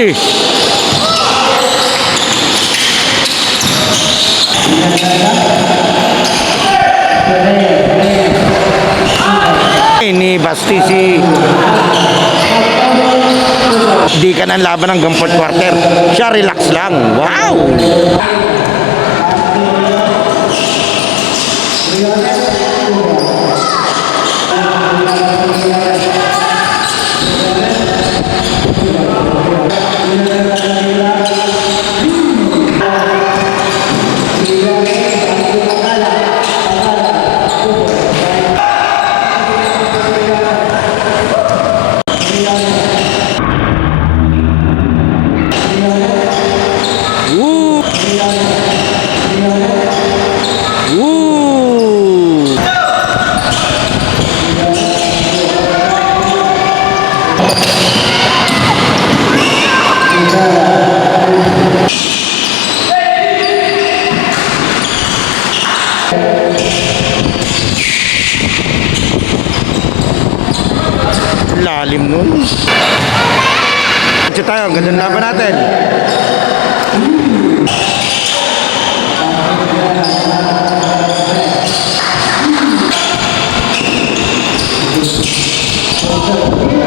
Pwede. Ini Basti si di ka ng laban hanggang fourth quarter. Siya relax lang. Wow! Woo! Woo! Lalim nun. Kasi tayo, ganun laban natin.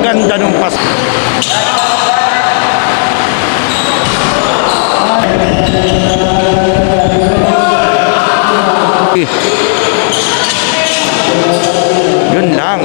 Ganda nung pas. Yun lang.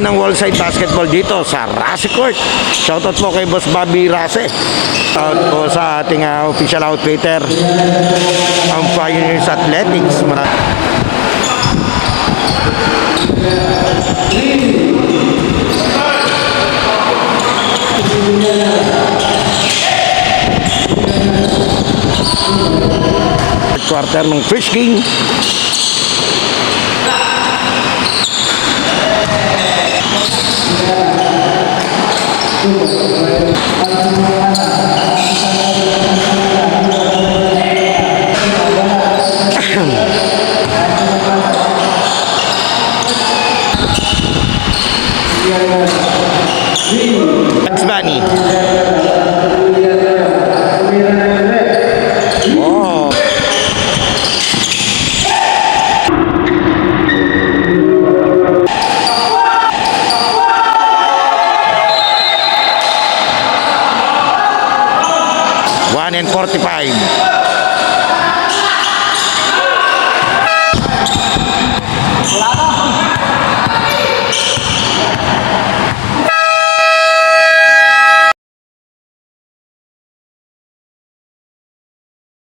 Ng wallside basketball dito sa Rase Court. Shoutout po kay Boss Bobby Rase. Shoutout po sa ating official outfitter, ang Pioneers Athletics. Quarter ng Fish King. Bugs Bunny. Oh. One and 45.